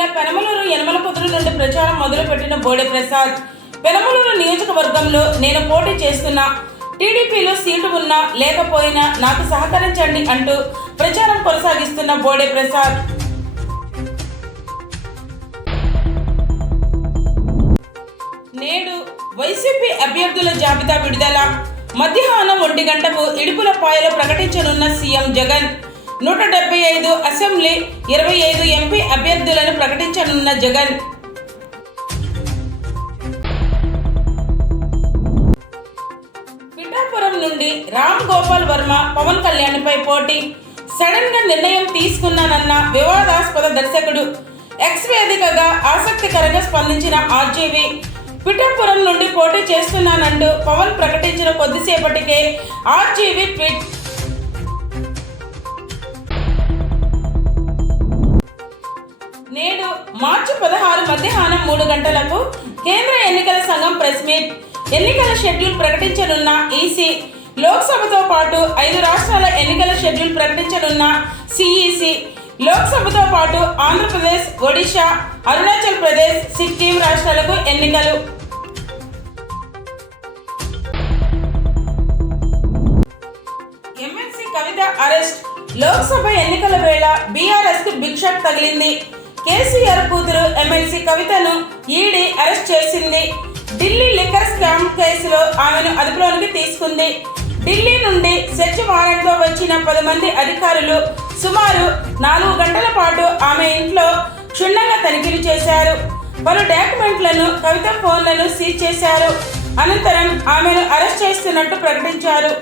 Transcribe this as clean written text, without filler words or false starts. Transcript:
MLA Penamaluru Yanamalakuduru నుండి ప్రచారం మొదలుపెట్టిన బోడే ప్రసాద్. పెనమలూరు నియోజకవర్గంలో నేను పోటీ చేస్తున్నా, టీడీపీలో సీటు ఉన్నా లేకపోయినా నాకు సహకరించండి అంటూ ప్రచారం కొనసాగిస్తున్న బోడే ప్రసాద్ నేడు వైసీపీ అభ్యర్థుల జాబితా విడుదల. మధ్యాహ్నం 1 గంటకు ఇడుపులపాయలో ప్రకటించనున్న సీఎం జగన్. 175 అసెంబ్లీ, 25 ఎంపీ అభ్యర్థులను ప్రకటించనున్న జగన్. పిఠాపురం నుండి రామ్ గోపాల్ వర్మ పవన్ కళ్యాణ్పై పోటీ. సడన్ గా నిర్ణయం తీసుకున్నానన్న వివాదాస్పద దర్శకుడు. ఎక్స్ వేదికగా ఆసక్తికరంగా స్పందించిన ఆర్జీవి. పిఠాపురం నుండి పోటీ చేస్తున్నానంటూ పవన్ ప్రకటించిన కొద్దిసేపటికే ఆర్జీవి ట్వీట్. నేడు మార్చి 16 మధ్యాహ్నం 3 గంటలకు కేంద్ర ఎన్నికల సంఘం ప్రెస్ మీట్. ఎన్నికల షెడ్యూల్ ప్రకటించనున్న ఈసీ. లోక్సభతో పాటు 5 రాష్ట్రాల ఎన్నికల షెడ్యూల్ ప్రకటించనున్న సిఈసి. లోక్సభతో పాటు ఆంధ్రప్రదేశ్, ఒడిశా, అరుణాచల్ ప్రదేశ్, సిక్కిం రాష్ట్రాలకు ఎన్నికలు. ఎమ్మెల్సీ కవిత అరెస్ట్. లోక్సభ ఎన్నికల వేళ బీఆర్ఎస్ కు బిగ్ షాక్ తగిలింది. కేసీఆర్ కూతురు ఎమ్మెల్సీ కవితను ఈడీ అరెస్ట్ చేసింది. ఢిల్లీ లిక్కర్ స్కామ్ కేసులో ఆమెను అదుపులోనికి తీసుకుంది. ఢిల్లీ నుండి సెర్చ్ వారెంట్తో వచ్చిన 10 మంది అధికారులు సుమారు 4 గంటల పాటు ఆమె ఇంట్లో క్షుణ్ణంగా తనిఖీలు చేశారు. పలు డాక్యుమెంట్లను, కవిత ఫోన్లను సీజ్ చేశారు. అనంతరం ఆమెను అరెస్ట్ చేస్తున్నట్టు ప్రకటించారు.